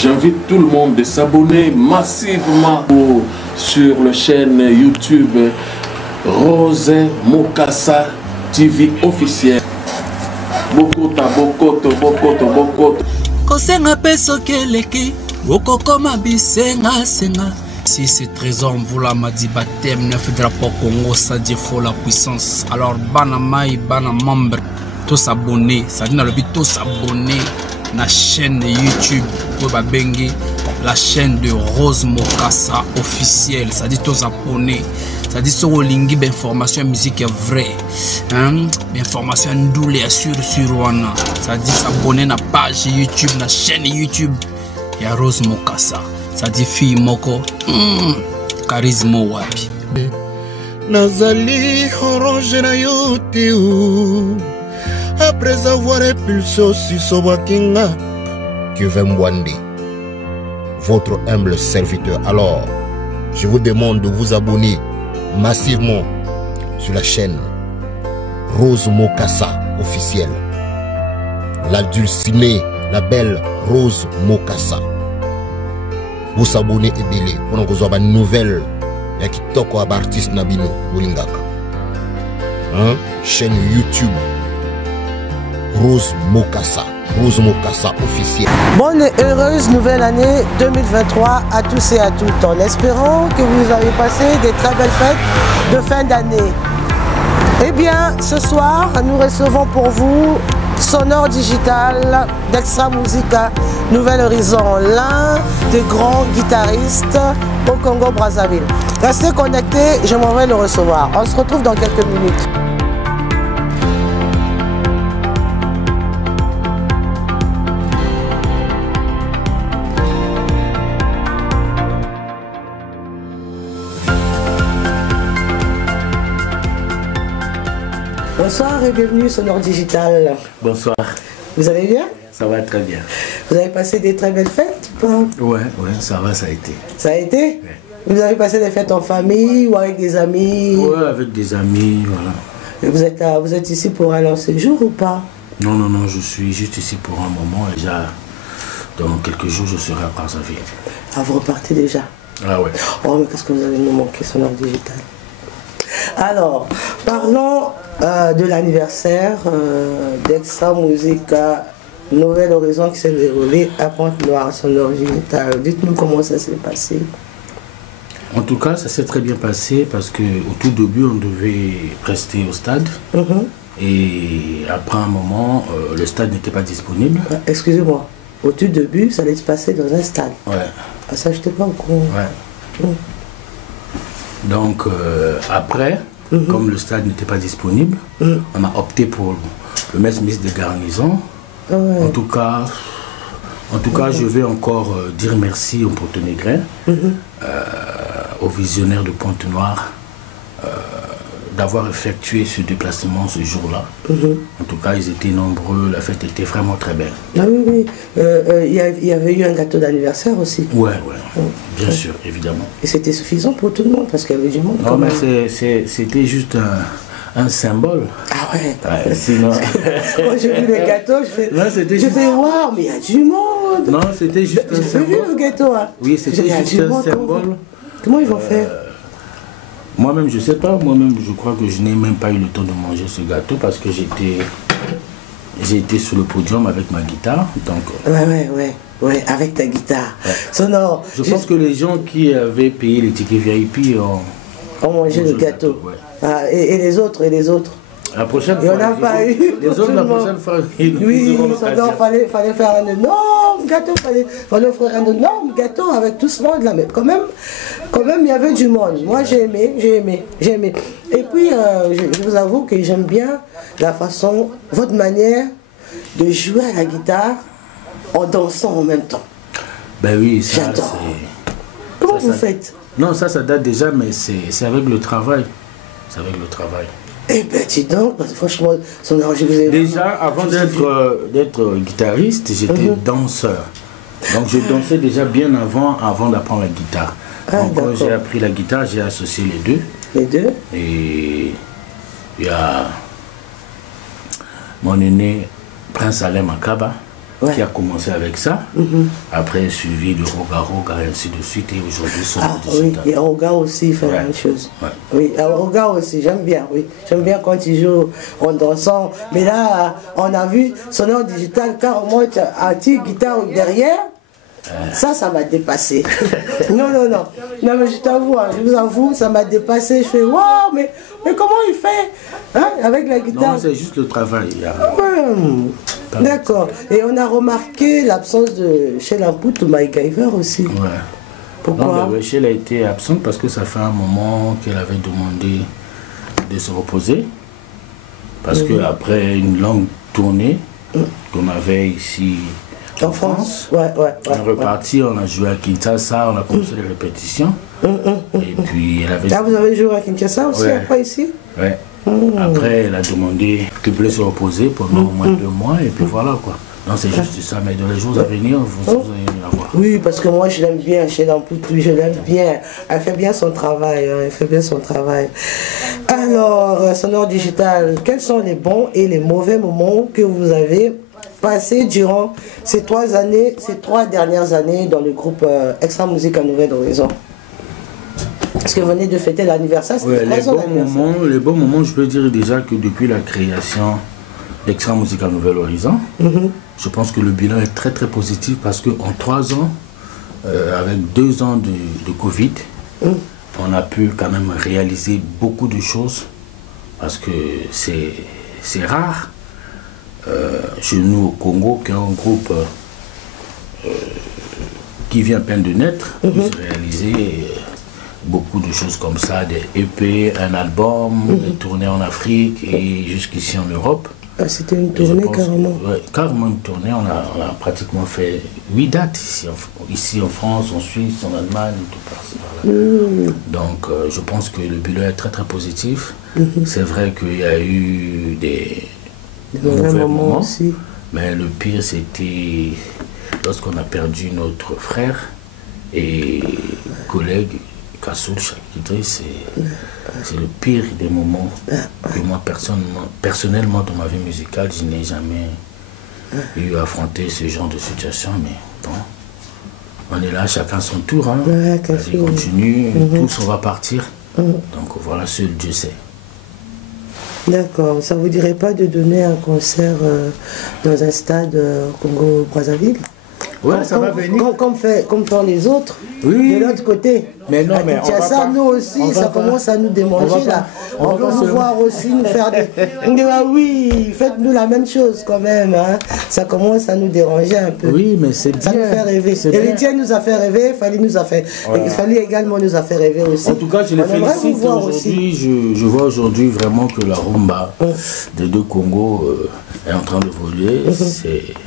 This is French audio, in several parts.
J'invite tout le monde de s'abonner massivement sur la chaîne YouTube Rose Mokassa TV officiel. Bokota, bokoto, bokoto, bokoto. Kosenga peso keleki, okokoma bisenga senga. Si c'est Trésor Mvula m'a dit baptême 9 drapeau Congo, ça dit faut la puissance. Alors bana mai, bana membre, tous s'abonner, ça dit dans le but tous s'abonner na chaîne YouTube pour babengi, la chaîne de Rose Mokassa officielle, ça dit tous abonner. Ça dit sur lingi d'information musique est vrai, hein, d'information doule sur wana. Ça dit s'abonner na page YouTube, na chaîne YouTube, il y a Rose Mokassa. Ça dit fille moko, charisme wapi. Nazali orange na yote après avoir épulsé aussi Sobakinga que Vembwande, votre humble serviteur. Alors, je vous demande de vous abonner massivement sur la chaîne Rose Mokassa officielle. La dulcinée, la belle Rose Mokassa. Vous s'abonnez et belé pour nous avoir une nouvelle et qui toque à artiste Nabino Bolingaka. Hein? Chaîne YouTube Rose Mokassa officielle. Bonne et heureuse nouvelle année 2023 à tous et à toutes, en espérant que vous avez passé des très belles fêtes de fin d'année. Eh bien, ce soir, nous recevons pour vous Sonore Digital d'Extra Musica Nouvel Horizon, l'un des grands guitaristes au Congo-Brazzaville. Restez connectés, je m'en vais le recevoir. On se retrouve dans quelques minutes. Bonsoir et bienvenue sur Sonore Digital. Bonsoir. Vous allez bien? Ça va très bien. Vous avez passé des très belles fêtes ou pas? Ouais, ça va, ça a été. Ça a été? Ouais. Vous avez passé des fêtes en famille ou avec des amis? Ouais, avec des amis, voilà. Et vous êtes ici pour un long séjour ou pas? Non, je suis juste ici pour un moment et déjà, dans quelques jours, je serai à Brazzaville. Ah, vous repartez déjà? Ah ouais. Oh, mais qu'est-ce que vous allez nous manquer, Sonore Digital? Alors, parlons de l'anniversaire d'Extra Musica Nouvel Horizon qui s'est déroulé à Pointe-Noire, Sonore Digital. Dites-nous comment ça s'est passé. En tout cas, ça s'est très bien passé parce qu'au tout début, on devait rester au stade. Et après un moment, le stade n'était pas disponible. Excusez-moi, au tout début, ça allait se passer dans un stade. Ouais. Ah, ça, je n'étais pas au courant. Ouais. Donc, après, comme le stade n'était pas disponible, on a opté pour le mettre ministre de garnison. Ouais. En tout cas, je vais encore dire merci au Pontenegrin, aux visionnaires de Pointe-Noire, d'avoir effectué ce déplacement ce jour-là. En tout cas, ils étaient nombreux, la fête était vraiment très belle. Ah oui, il y avait eu un gâteau d'anniversaire aussi. Ouais, bien sûr, évidemment. Et c'était suffisant pour tout le monde parce qu'il y avait du monde. Non, mais c'était juste un symbole. Ah ouais. Sinon... Quand j'ai vu le gâteau, je fais waouh, mais il y a du monde. Non, c'était juste un symbole. J'ai vu le gâteau. Hein. Oui, c'était juste un symbole. Comment ils vont faire? Moi-même, je ne sais pas. Moi-même, je crois que je n'ai même pas eu le temps de manger ce gâteau parce que j'ai été sur le podium avec ma guitare. Donc, ouais, avec ta guitare. Ouais. Sonore. Je pense que les gens qui avaient payé les tickets VIP ont mangé le gâteau. Ouais. Ah, et les autres, La prochaine fois. Il n'y en a pas eu. Les autres, la prochaine fois. Oui, il fallait faire un énorme gâteau. Fallait offrir un énorme gâteau avec tout ce monde là. Mais quand même, il y avait du monde. Moi, j'ai aimé. Et puis, je vous avoue que j'aime bien la façon, votre manière de jouer à la guitare en dansant en même temps. Ben oui, ça, j'adore. Comment vous faites? Non, ça date déjà, mais c'est avec le travail. C'est avec le travail. Eh ben dis donc, parce que franchement, déjà avant d'être guitariste, j'étais danseur. Donc je dansais déjà bien avant d'apprendre la guitare. Donc quand j'ai appris la guitare, j'ai associé les deux. Les deux? Et il y a mon aîné, Prince Alain Makaba, qui a commencé avec ça. Après, suivi de Roga Roga et ainsi de suite. Et aujourd'hui, Sonore Digital. Oui, et Roga aussi fait la même chose. Oui, Roga aussi, j'aime bien, oui. J'aime bien quand il joue en dansant. Mais là, on a vu Sonore Digital, carrément, un petit guitare derrière. Ça m'a dépassé. Non, mais je t'avoue, je vous avoue, ça m'a dépassé. Je fais, waouh, mais comment il fait avec la guitare? Non, c'est juste le travail. D'accord. Et on a remarqué l'absence de Sheila Mputu MacGyver aussi. Ouais. Pourquoi? Non, Sheila a été absente parce que ça fait un moment qu'elle avait demandé de se reposer. Parce qu'après une longue tournée qu'on avait ici en France, on est reparti, on a joué à Kinshasa, on a commencé les répétitions. Et puis elle avait... Ah, vous avez joué à Kinshasa aussi, après ici? Ouais. Après, elle a demandé qu'elle voulait se reposer pendant au moins 2 mois, et puis voilà quoi. Non, c'est juste ça, mais dans les jours à venir, vous allez la voir. Oui, parce que moi je l'aime bien, Sheila Mputu, je l'aime bien. Elle fait bien son travail, elle fait bien son travail. Alors, Sonore Digital, quels sont les bons et les mauvais moments que vous avez passé durant ces 3 dernières années dans le groupe Extra Musique à Nouvelle Horizon? Parce que vous venez de fêter l'anniversaire, ouais, les bons moments, je peux dire déjà que depuis la création d'Extra Musique à Nouvelle Horizon, je pense que le bilan est très très positif parce qu'en 3 ans, avec 2 ans de Covid, on a pu quand même réaliser beaucoup de choses parce que c'est rare chez nous au Congo qu'un groupe qui vient à peine de naître puisse réaliser beaucoup de choses comme ça, des EP, un album, des tournées en Afrique et jusqu'ici en Europe. Ah, c'était une tournée carrément? Ouais, carrément une tournée, on a pratiquement fait 8 dates ici en France, en Suisse, en Allemagne, tout par là. Donc je pense que le bilan est très très positif. C'est vrai qu'il y a eu des mauvais moments aussi. Mais le pire c'était lorsqu'on a perdu notre frère et collègue Kassoul Chakidri, c'est le pire des moments que moi personnellement dans ma vie musicale, je n'ai jamais eu à affronter ce genre de situation, mais bon, on est là, chacun son tour, hein. La vie continue, tous on va partir, donc voilà, seul Dieu sait. D'accord, ça vous dirait pas de donner un concert dans un stade Congo-Brazzaville? Ouais, ça va venir. Comme font les autres, oui, de l'autre côté. Mais non, mais ça, nous aussi, ça commence à nous démanger là. On veut vous voir aussi nous faire des... On dit, ah oui, faites-nous la même chose quand même. Hein. Ça commence à nous déranger un peu. Oui, mais c'est bien. Ça nous fait rêver. Héritier nous a fait rêver, il fallait également nous a fait rêver aussi. En tout cas, je les félicite aujourd'hui. Je vois aujourd'hui vraiment que la rumba des 2 Congos est en train d'évoluer.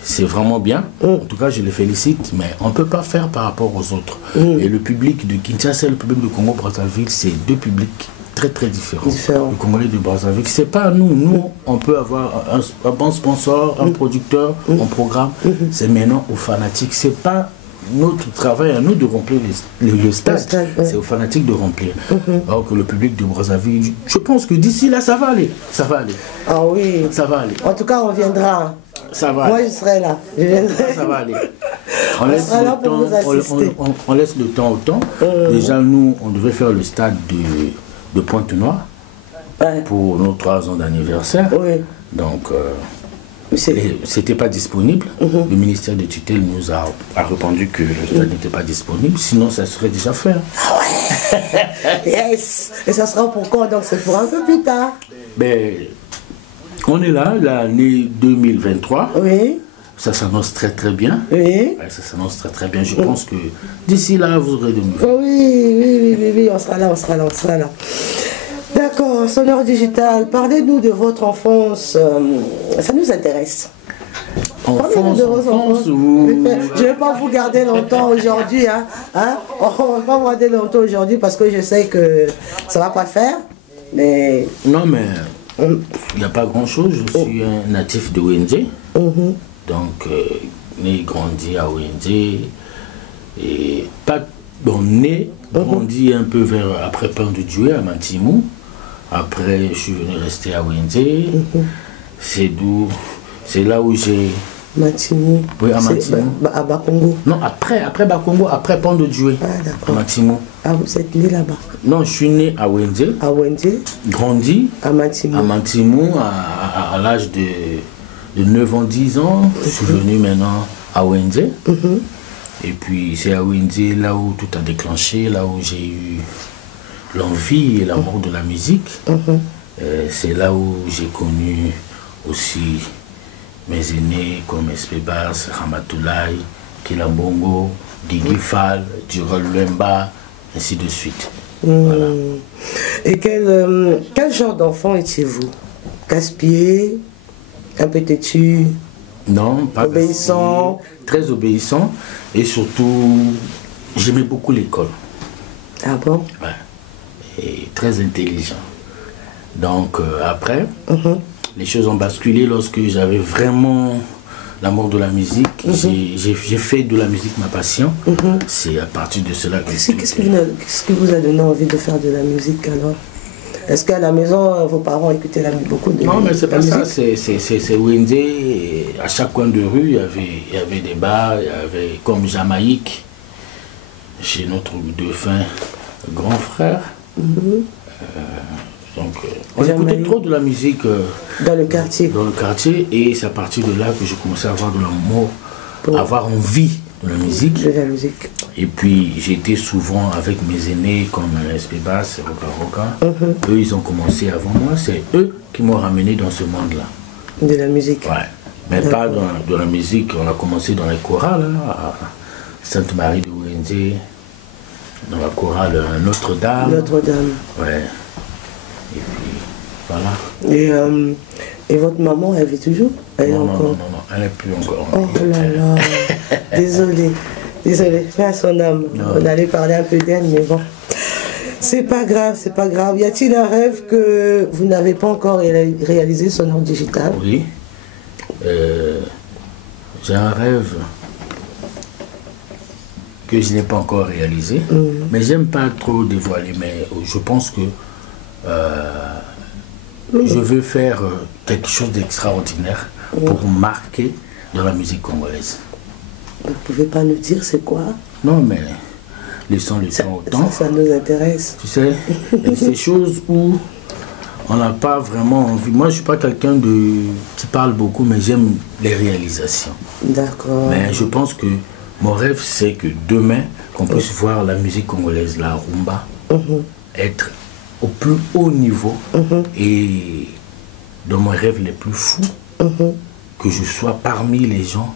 C'est vraiment bien. En tout cas, je les félicite, mais on ne peut pas faire par rapport aux autres. Et le public de Kinshasa et le public de Congo-Brazzaville, c'est 2 publics très très différents. Le Congolais de Brazzaville, c'est pas nous. Nous, on peut avoir un bon sponsor, un producteur, un programme. C'est maintenant aux fanatiques. C'est pas notre travail à nous de remplir le stade. C'est aux fanatiques de remplir. Alors que le public de Brazzaville, je pense que d'ici là, ça va aller. Ça va aller. Ah oui. Ça va aller. En tout cas, on viendra. Ça va. Moi, je serai là. Je viendrai. Ça va aller. On laisse le temps au temps. Déjà, nous, on devait faire le stade de Pointe-Noire pour nos 3 ans d'anniversaire. Donc, c'était pas disponible. Le ministère de tutelle nous a répondu que le stade n'était pas disponible. Sinon, ça serait déjà fait. Ah ouais. Yes. Et ça sera pour quand? Donc, c'est pour un peu plus tard. Ben, on est là, l'année 2023. Oui. Ça s'annonce très très bien. Oui. Ouais, ça s'annonce très très bien. Je pense que d'ici là, vous aurez de nouvelles. Oui, on sera là. D'accord, Sonore Digital, parlez-nous de votre enfance. Ça nous intéresse. Enfance, je ne vais pas vous garder longtemps aujourd'hui. On ne va pas vous garder longtemps aujourd'hui parce que je sais que ça ne va pas faire. Mais... Non, mais il n'y a pas grand-chose. Je suis un natif de Wenze. Donc, né, grandi à Wenze. Et pas né, grandi un peu après Pain de Dieu, à Mantimou. Après, je suis venu rester à Wenze. C'est là où j'ai Matimou. Oui, à Matimou. À Bakongo. Non, après Bakongo, après Pont de Djoué. Ah, d'accord. À Matimou. Ah, vous êtes né là-bas? Non, je suis né à Wendé. À Wendé. Grandi à Matimou. À Matimou, à l'âge de 9 ans, 10 ans. Je suis venu maintenant à Wendé. Et puis c'est à Wendé là où tout a déclenché, là où j'ai eu l'envie et l'amour de la musique. C'est là où j'ai connu aussi mes aînés comme SP Bass, Ramatoulaye, Kilambongo, Guigui Fall, Durol Lemba, ainsi de suite. Voilà. Et quel genre d'enfant étiez-vous? Casse-pied, un peu têtu? Non, pas obéissant. Très obéissant. Et surtout, j'aimais beaucoup l'école. Ah bon? Ouais. Et très intelligent. Donc après, les choses ont basculé lorsque j'avais vraiment l'amour de la musique. J'ai fait de la musique ma passion. C'est à partir de cela que... Qu'est-ce qui vous a donné envie de faire de la musique alors? Est-ce qu'à la maison, vos parents écoutaient beaucoup de musique? Non, mais c'est pas ça. C'est Wendé. À chaque coin de rue, il y avait des bars, il y avait comme Jamaïque, chez notre défunt grand frère. Donc, on écoutait trop de la musique dans le quartier. Dans le quartier, et c'est à partir de là que j'ai commencé à avoir de l'amour, avoir envie de la musique. De la musique. Et puis j'étais souvent avec mes aînés comme SP Bass, Roca Roca. Eux, ils ont commencé avant moi. C'est eux qui m'ont ramené dans ce monde-là. De la musique. Ouais. Mais pas dans la musique. On a commencé dans les chorales, à Sainte-Marie de Wendé, dans la chorale Notre-Dame. Notre-Dame. Ouais. Et puis, voilà. Et votre maman, elle vit toujours? Non, elle n'est plus encore. Oh là là. Désolé, fait à son âme. Non. On allait parler un peu d'elle, mais bon. C'est pas grave, c'est pas grave. Y a-t-il un rêve que vous n'avez pas encore réalisé, Sonore Digital? Oui. J'ai un rêve que je n'ai pas encore réalisé, mais j'aime pas trop dévoiler, mais je pense que je veux faire quelque chose d'extraordinaire pour marquer dans la musique congolaise. Vous ne pouvez pas nous dire c'est quoi? Non, mais laissons le temps au temps. Ça nous intéresse. Tu sais, il y a ces choses où on n'a pas vraiment envie. Moi, je ne suis pas quelqu'un qui parle beaucoup, mais j'aime les réalisations. D'accord. Mais je pense que mon rêve, c'est que demain, qu'on puisse voir la musique congolaise, la rumba, être au plus haut niveau. Et dans mon rêve les plus fous, que je sois parmi les gens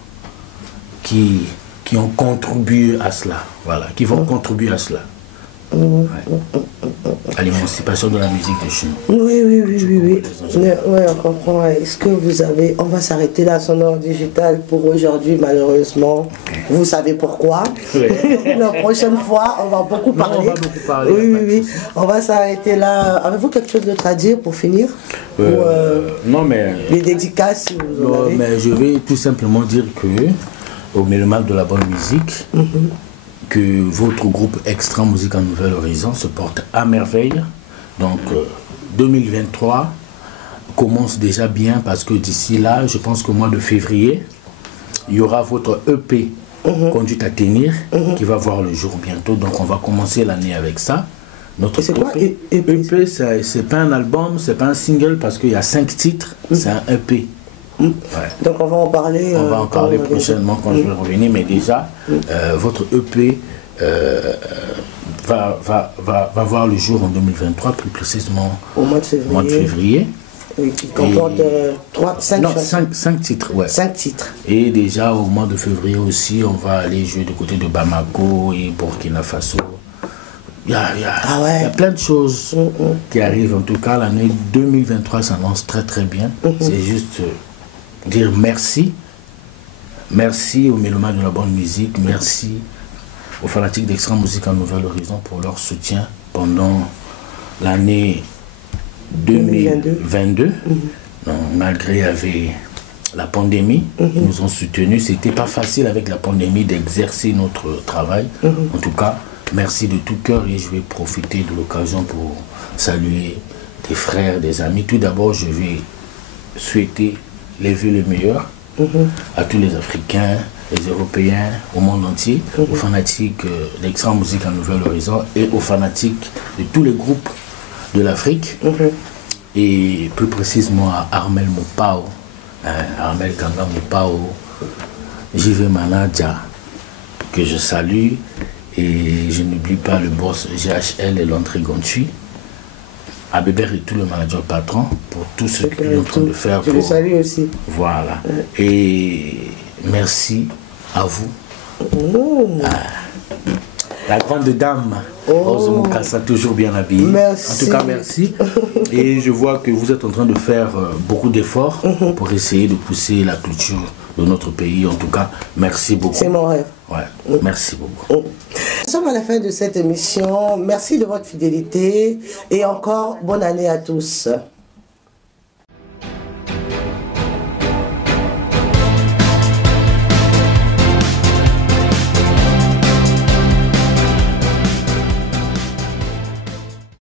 qui ont contribué à cela, voilà, qui vont contribuer à cela. À l'émancipation de la musique de chez nous. Oui, on comprend. Est-ce que vous avez... On va s'arrêter là, Sonore Digital pour aujourd'hui, malheureusement. Vous savez pourquoi. La prochaine fois, on va beaucoup parler. On va beaucoup parler. Oui. On va s'arrêter là. Avez-vous quelque chose d'autre à dire pour finir? Non, mais... Les dédicaces, si vous en avez. Mais je vais tout simplement dire que, au Mélomane de la bonne musique, que votre groupe Extra Musique en Nouvel Horizon se porte à merveille. Donc 2023 commence déjà bien, parce que d'ici là, je pense qu'au mois de février, il y aura votre EP Conduite à tenir qui va voir le jour bientôt. Donc on va commencer l'année avec ça. Notre EP, c'est pas un album, c'est pas un single, parce qu'il y a 5 titres, c'est un EP. Donc on va en parler. On va en parler prochainement quand je vais revenir, mais déjà votre EP va voir le jour en 2023, plus précisément au mois de février. Oui, qui comporte 5 titres. Ouais. 5 titres. Et déjà au mois de février aussi, on va aller jouer du côté de Bamako et Burkina Faso. Il y a plein de choses qui arrivent. En tout cas, l'année 2023 s'annonce très très bien. C'est juste dire merci. Merci aux mélomanes de la bonne musique. Merci aux fanatiques d'Extra Musique en Nouvel Horizon pour leur soutien pendant l'année 2022. Donc, malgré la pandémie, ils nous ont soutenus. C'était pas facile avec la pandémie d'exercer notre travail. En tout cas, merci de tout cœur, et je vais profiter de l'occasion pour saluer des frères, des amis. Tout d'abord, je vais souhaiter les vœux les meilleurs à tous les Africains, les Européens, au monde entier, aux fanatiques d'Extra Musique en Nouvel Horizon et aux fanatiques de tous les groupes de l'Afrique, et plus précisément à Armel Mopao, Armel Ganga Mopao, JV Manadja, que je salue, et je n'oublie pas le boss GHL et l'entrée Gonchi, à Bébert et tout le manager patron pour tout ce qu'ils sont en train de faire. Je le salue aussi. Voilà. Et merci à vous. La grande dame, Rose Mukasa, toujours bien habillée. Merci. En tout cas, merci. Et je vois que vous êtes en train de faire beaucoup d'efforts pour essayer de pousser la culture de notre pays. En tout cas, merci beaucoup. C'est mon rêve. Ouais, merci beaucoup. Nous sommes à la fin de cette émission. Merci de votre fidélité et encore bonne année à tous.